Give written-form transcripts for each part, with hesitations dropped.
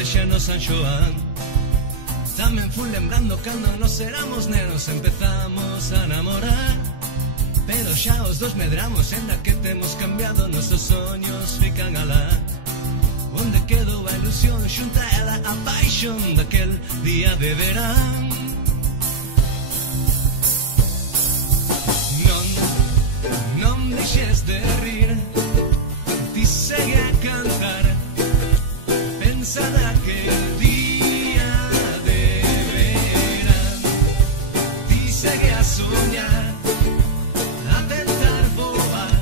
fecha no San Xoán. Tamén fui lembrando cando nos éramos nenos, empezamos a namorar. Pero xa os dos medramos, en la que temos cambiado, nosos soños fican alá. Onde quedou a ilusión, xunta ela a paixón daquel día de verán. Non deixes de rir, ti segue a cantar, pensa naquel día de verán. Ti segue a soñar, a tentar voar,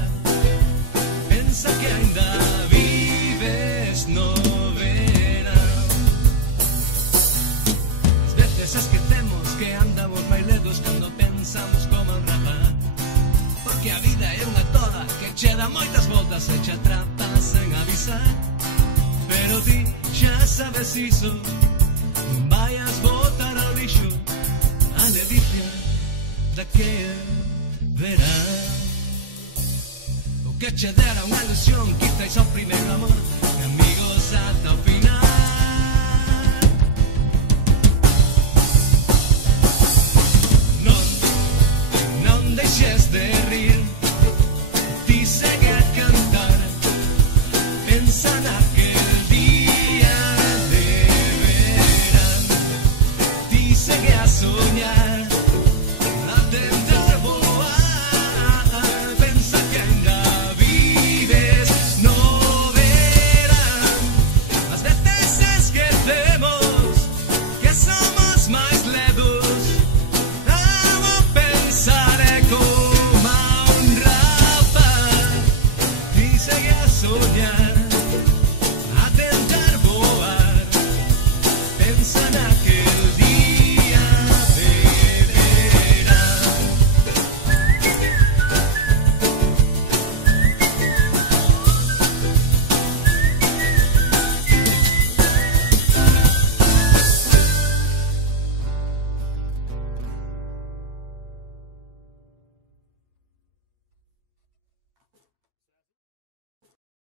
pensa que ainda vives no verán. As veces esquecemos que andamos máis ledos cando pensamos como un rapaz, porque a vida é unha toda que che dá moitas voltas e che atrapas sen avisar. Pero ti xa sabes iso, non vayas botar ao lixo a ledicia daquel verán. O que che dera unha ilusión, quizáis ao primeiro amor, e amigos ata o final.